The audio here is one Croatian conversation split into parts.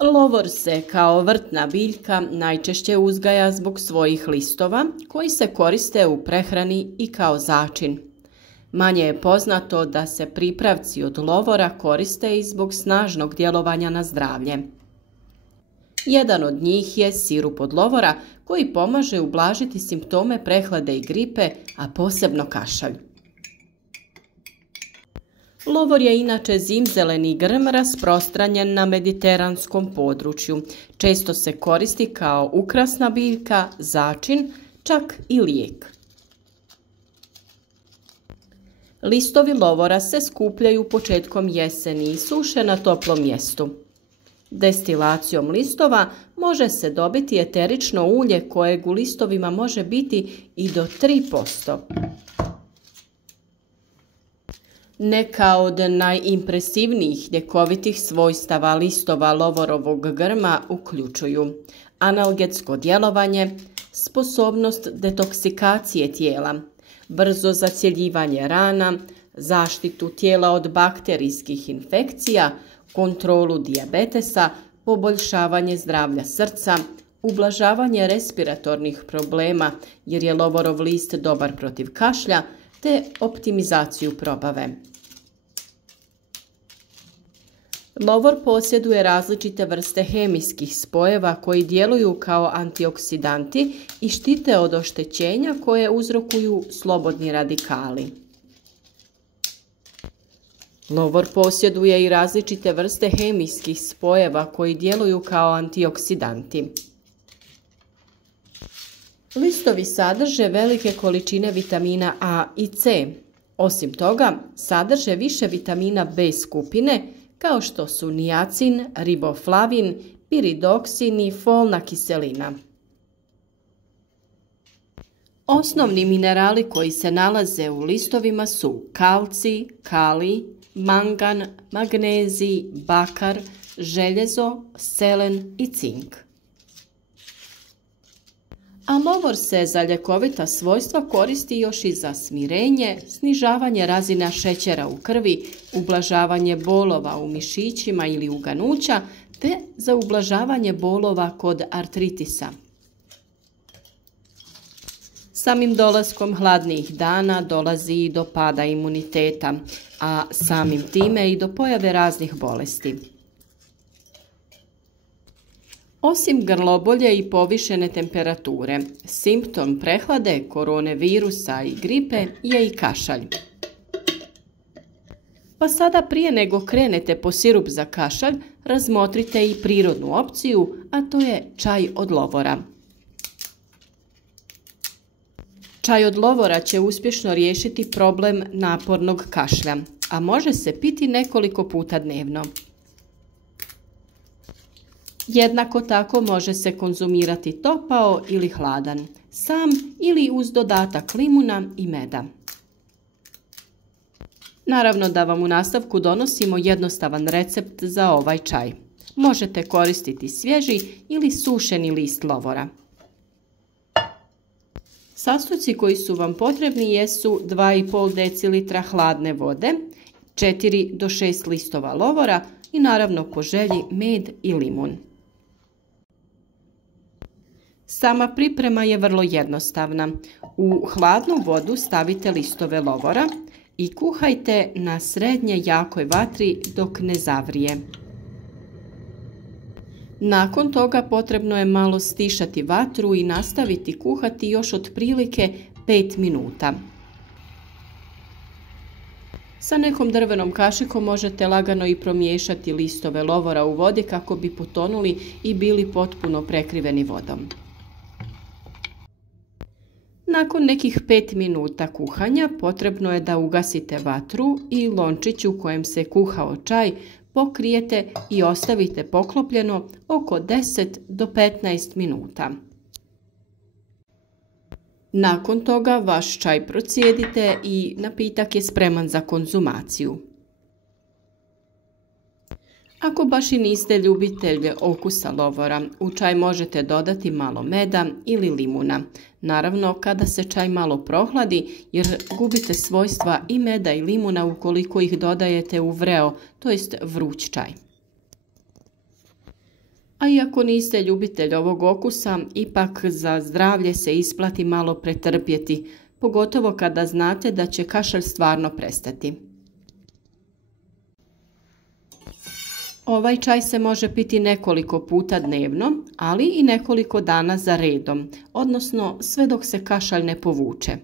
Lovor se kao vrtna biljka najčešće uzgaja zbog svojih listova koji se koriste u prehrani i kao začin. Manje je poznato da se pripravci od lovora koriste i zbog snažnog djelovanja na zdravlje. Jedan od njih je sirup od lovora koji pomaže ublažiti simptome prehlade i gripe, a posebno kašalj. Lovor je inače zimzeleni grm rasprostranjen na mediteranskom području. Često se koristi kao ukrasna biljka, začin, čak i lijek. Listovi lovora se skupljaju početkom jeseni i suše na toplom mjestu. Destilacijom listova može se dobiti eterično ulje kojeg u listovima može biti i do 3%. Neka od najimpresivnijih ljekovitih svojstava listova lovorovog grma uključuju analgetsko djelovanje, sposobnost detoksikacije tijela, brzo zacjeljivanje rana, zaštitu tijela od bakterijskih infekcija, kontrolu dijabetesa, poboljšavanje zdravlja srca, ublažavanje respiratornih problema jer je lovorov list dobar protiv kašlja, te optimizaciju probave. Lovor posjeduje različite vrste hemijskih spojeva koji djeluju kao antioksidanti i štite od oštećenja koje uzrokuju slobodni radikali. Lovor posjeduje i različite vrste hemijskih spojeva koji djeluju kao antioksidanti. Listovi sadrže velike količine vitamina A i C. Osim toga, sadrže više vitamina B skupine kao što su niacin, riboflavin, piridoksin i folna kiselina. Osnovni minerali koji se nalaze u listovima su kalcij, kalij, mangan, magnezij, bakar, željezo, selen i cink. A lovor se za ljekovita svojstva koristi još i za smirenje, snižavanje razina šećera u krvi, ublažavanje bolova u mišićima ili uganuća, te za ublažavanje bolova kod artritisa. Samim dolaskom hladnijih dana dolazi i do pada imuniteta, a samim time i do pojave raznih bolesti. Osim grlobolje i povišene temperature, simptom prehlade, koronavirusa i gripe je i kašalj. Pa sada prije nego krenete po sirup za kašalj, razmotrite i prirodnu opciju, a to je čaj od lovora. Čaj od lovora će uspješno riješiti problem napornog kašlja, a može se piti nekoliko puta dnevno. Jednako tako može se konzumirati topao ili hladan, sam ili uz dodatak limuna i meda. Naravno da vam u nastavku donosimo jednostavan recept za ovaj čaj. Možete koristiti svježi ili sušeni list lovora. Sastojci koji su vam potrebni jesu 2,5 decilitra hladne vode, 4 do 6 listova lovora i naravno po želji med i limun. Sama priprema je vrlo jednostavna. U hladnu vodu stavite listove lovora i kuhajte na srednje jakoj vatri dok ne zavrije. Nakon toga potrebno je malo stišati vatru i nastaviti kuhati još otprilike 5 minuta. Sa nekom drvenom kašikom možete lagano i promiješati listove lovora u vodi kako bi potonuli i bili potpuno prekriveni vodom. Nakon nekih 5 minuta kuhanja potrebno je da ugasite vatru i lončić u kojem se kuhao čaj pokrijete i ostavite poklopljeno oko 10 do 15 minuta. Nakon toga vaš čaj procijedite i napitak je spreman za konzumaciju. Ako baš i niste ljubitelj okusa lovora, u čaj možete dodati malo meda ili limuna. Naravno, kada se čaj malo prohladi, jer gubite svojstva i meda i limuna ukoliko ih dodajete u vreo, to jest vruć čaj. A iako niste ljubitelj ovog okusa, ipak za zdravlje se isplati malo pretrpjeti, pogotovo kada znate da će kašalj stvarno prestati. Ovaj čaj se može piti nekoliko puta dnevno, ali i nekoliko dana za redom, odnosno sve dok se kašalj ne povuče.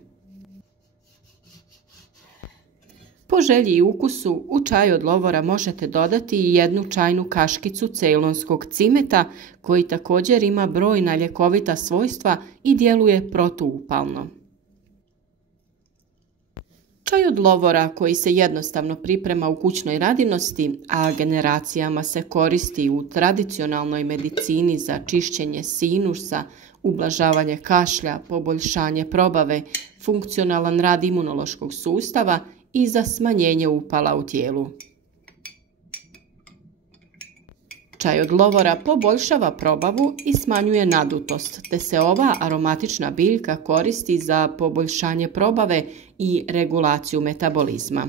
Po želji i ukusu u čaj od lovora možete dodati i 1 čajnu kaškicu ceylonskog cimeta koji također ima brojna ljekovita svojstva i djeluje protuupalno. Čaj od lovora koji se jednostavno priprema u kućnoj radinosti, a generacijama se koristi u tradicionalnoj medicini za čišćenje sinusa, ublažavanje kašlja, poboljšanje probave, funkcionalan rad imunološkog sustava i za smanjenje upala u tijelu. Čaj od lovora poboljšava probavu i smanjuje nadutost, te se ova aromatična biljka koristi za poboljšanje probave i regulaciju metabolizma.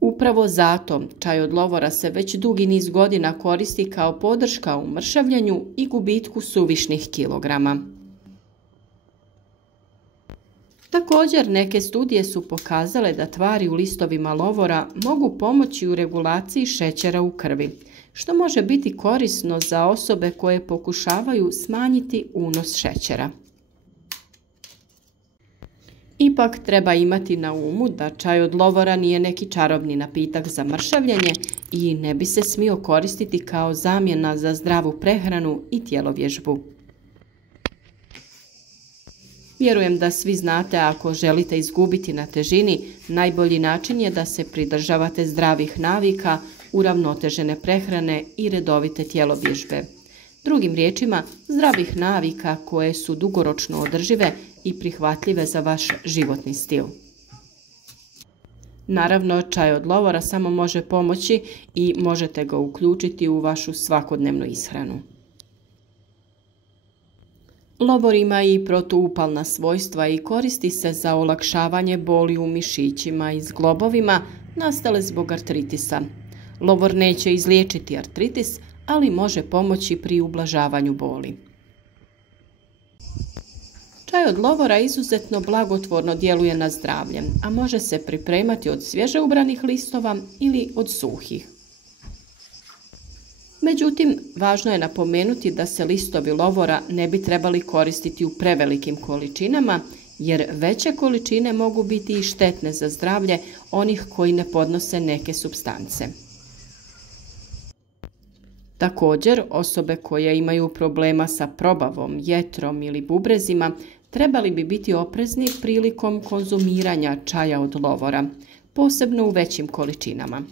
Upravo zato čaj od lovora se već dugi niz godina koristi kao podrška u mršavljenju i gubitku suvišnih kilograma. Također, neke studije su pokazale da tvari u listovima lovora mogu pomoći u regulaciji šećera u krvi, što može biti korisno za osobe koje pokušavaju smanjiti unos šećera. Ipak treba imati na umu da čaj od lovora nije neki čarobni napitak za mršavljenje i ne bi se smio koristiti kao zamjena za zdravu prehranu i tjelovježbu. Vjerujem da svi znate, ako želite izgubiti na težini, najbolji način je da se pridržavate zdravih navika, uravnotežene prehrane i redovite tjelovježbe. Drugim riječima, zdravih navika koje su dugoročno održive i prihvatljive za vaš životni stil. Naravno, čaj od lovora samo može pomoći i možete ga uključiti u vašu svakodnevnu ishranu. Lovor ima i protuupalna svojstva i koristi se za olakšavanje boli u mišićima i zglobovima nastale zbog artritisa. Lovor neće izliječiti artritis, ali može pomoći pri ublažavanju boli. Čaj od lovora izuzetno blagotvorno djeluje na zdravlje, a može se pripremati od svježe ubranih listova ili od suhih. Međutim, važno je napomenuti da se listovi lovora ne bi trebali koristiti u prevelikim količinama, jer veće količine mogu biti i štetne za zdravlje onih koji ne podnose neke supstance. Također, osobe koje imaju problema sa probavom, jetrom ili bubrezima trebali bi biti oprezni prilikom konzumiranja čaja od lovora, posebno u većim količinama.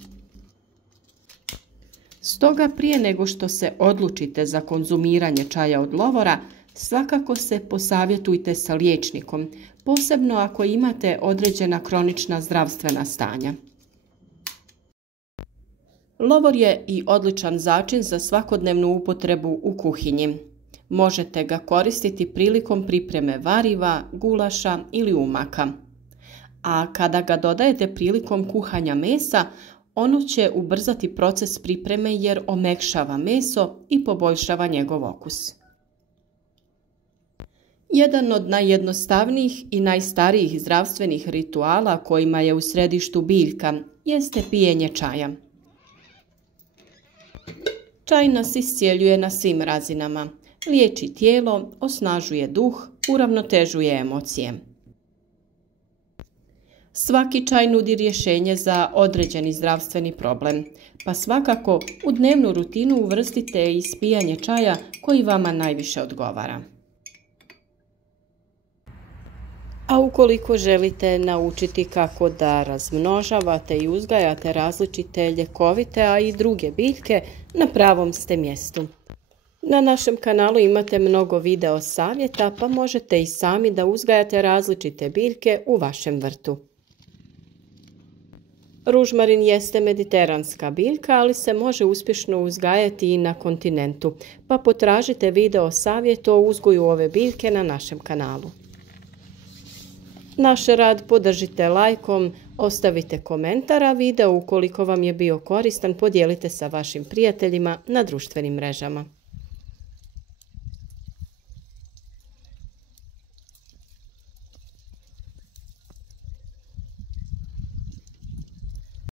Stoga, prije nego što se odlučite za konzumiranje čaja od lovora, svakako se posavjetujte sa liječnikom, posebno ako imate određena kronična zdravstvena stanja. Lovor je i odličan začin za svakodnevnu upotrebu u kuhinji. Možete ga koristiti prilikom pripreme variva, gulaša ili umaka. A kada ga dodajete prilikom kuhanja mesa, ono će ubrzati proces pripreme jer omekšava meso i poboljšava njegov okus. Jedan od najjednostavnijih i najstarijih zdravstvenih rituala kojima je u središtu biljka jeste pijenje čaja. Čaj nas iscjeljuje na svim razinama, liječi tijelo, osnažuje duh, uravnotežuje emocije. Svaki čaj nudi rješenje za određeni zdravstveni problem, pa svakako u dnevnu rutinu uvrstite ispijanje čaja koji vama najviše odgovara. A ukoliko želite naučiti kako da razmnožavate i uzgajate različite ljekovite, a i druge biljke, na pravom ste mjestu. Na našem kanalu imate mnogo video savjeta, pa možete i sami da uzgajate različite biljke u vašem vrtu. Ružmarin jeste mediteranska biljka, ali se može uspješno uzgajati i na kontinentu, pa potražite video savjet o uzgoju ove biljke na našem kanalu. Naš rad podržite lajkom, Ostavite komentar, a video ukoliko vam je bio koristan podijelite sa vašim prijateljima na društvenim mrežama.